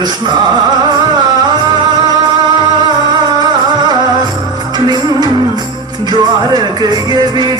കൃഷ്ണ നിൻ ദ്വാരകയെവിടെ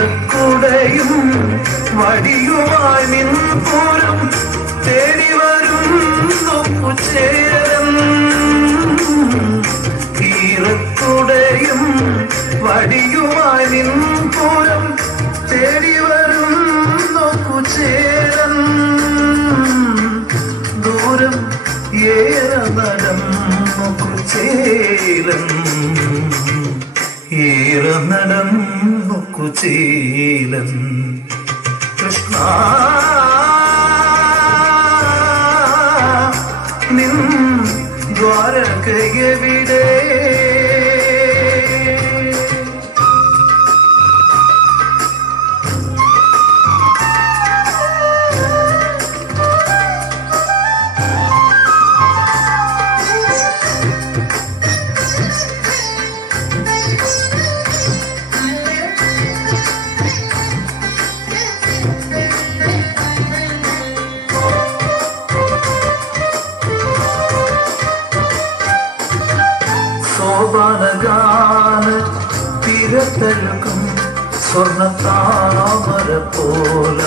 കീറക്കുടയും വടിയുമായി നിൻപൂരം തേടി വരുന്നു കുചേരം ഈറക്കുടയും വടിയുമായി നിൻപൂരം തേടി വരുന്നു കുചേരം ദൂരം ഏറെ നടന്നു കുചേരം കുചേലൻ കൃഷ്ണ നിൻ ദ്വാരകയെവിടെ സ്വർണ്ണ താമര പോല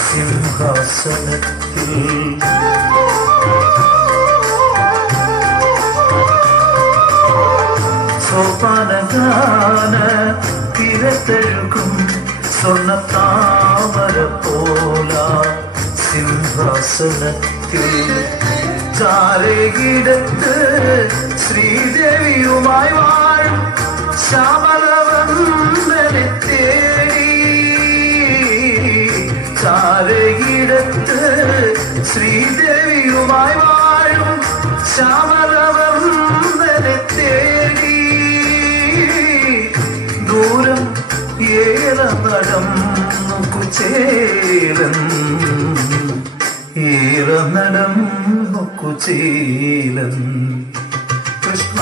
സിംഹാസനത്തിൽ സോപാനഗാന തിരത്തഴുകും സ്വർണ്ണ താമര പോല സിംഹാസനത്തിൽ ചാരകിടത്ത് ശ്രീദേവിയുമായി വാഴും ശ്യാമലവന്ദനെ തേടി ചാരകിടത്ത് ശ്രീദേവിയുമായി വാഴും ശ്യാമലവന്ദനെ തേടി ദൂരം ഏറെ നടന്നു കുചേലൻ ഏറെ നടന്നു കുചേലൻ കൃഷ്ണ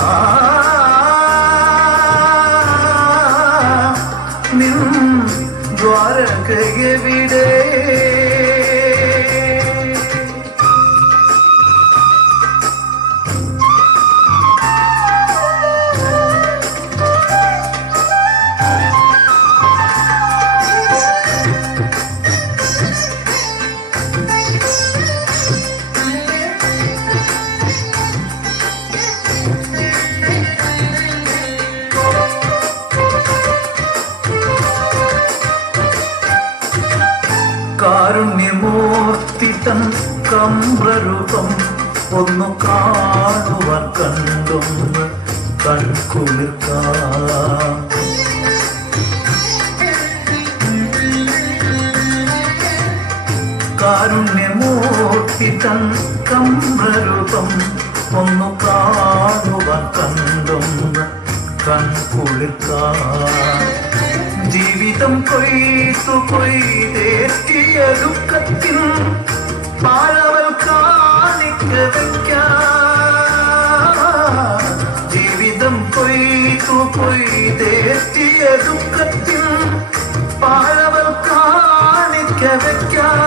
കമ്പ്രരൂപം ഒന്നു കാണുവാൻ കണ്ടൊന്ന് കൺകുളിർക്കാം കാരുണ്യമൂർത്തി തൻ കമ്പ്രരൂപം ഒന്നു കാണുവാൻ കണ്ടൊന്ന് കൺകുളിർക്കാം ജീവിതം കൊയ്ത്തു കൊയ്തേറ്റിയ ദുഃഖത്തിൽ പാലവൽ ആക്രമിക്കാം ജീവിതം പൊയ്ക്കു പൊയ്തേറ്റിയ ദുഃഖത്തിൽ പാഴവർ കാണിക്ക വയ്ക്കാം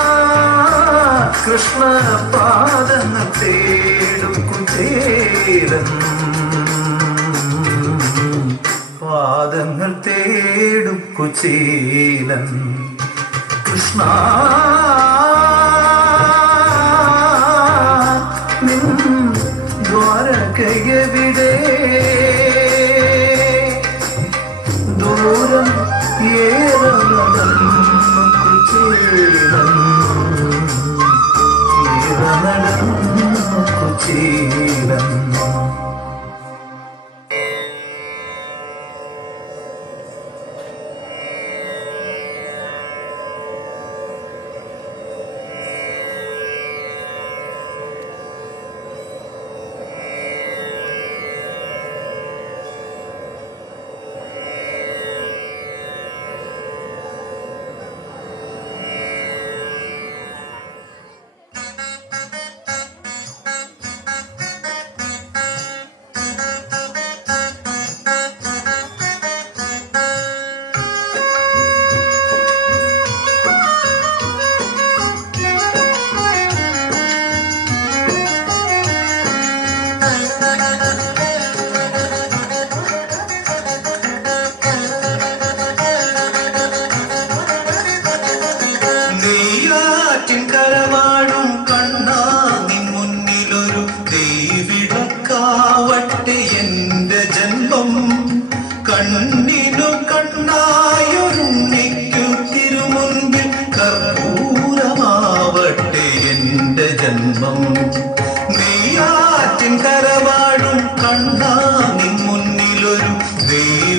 കൃഷ്ണ പാദന തേടും കുചേരൻ പാദങ്ങൾ തേടും കുചേലൻ കൃഷ്ണ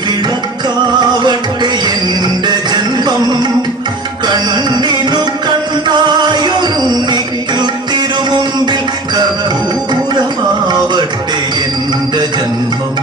വിളക്കാവട്ടെ എന്റെ ജന്മം. കണ്ണിനു കണ്ണായൊരുണ്ണിക്കു തിരുമുമ്പിൽ കർപ്പൂരമാവട്ടെ എന്റെ ജന്മം.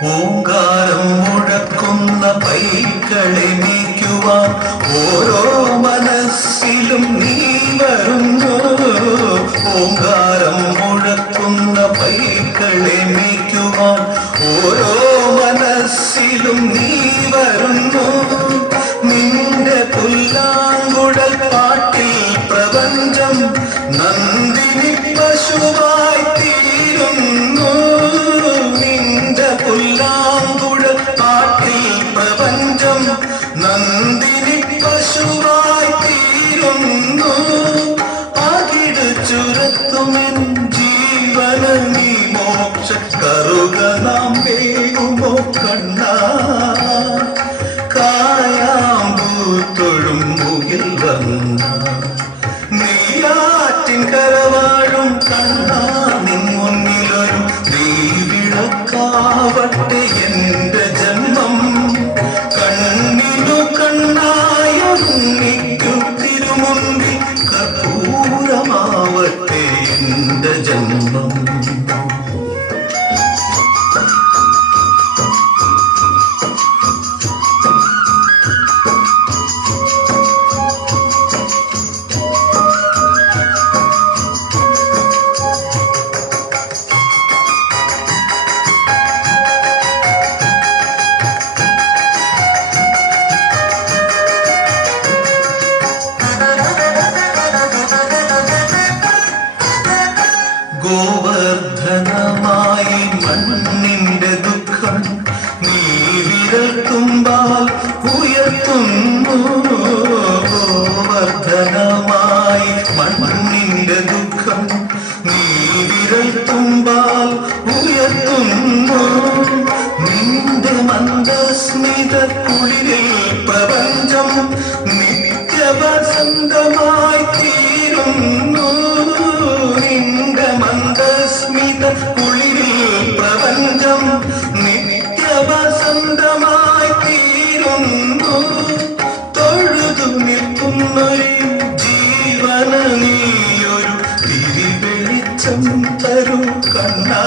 പൂങ്കാരം മുഴക്കുന്ന പൈകളെ നീക്കുവാൻ ഓരോ മനസ്സിലും നീ വരുന്നു. പൂങ്കാരം മുഴക്കുന്ന പൈകളെ നീക്കുവാൻ ഓരോ മനസ്സിലും നീ വരുന്നു. നിന്റെ പുല്ലാങ്കുടൽ പാട്ടിൽ പ്രപഞ്ചം നന്ദിനി പശുവാ করো చంపరు కన్నా.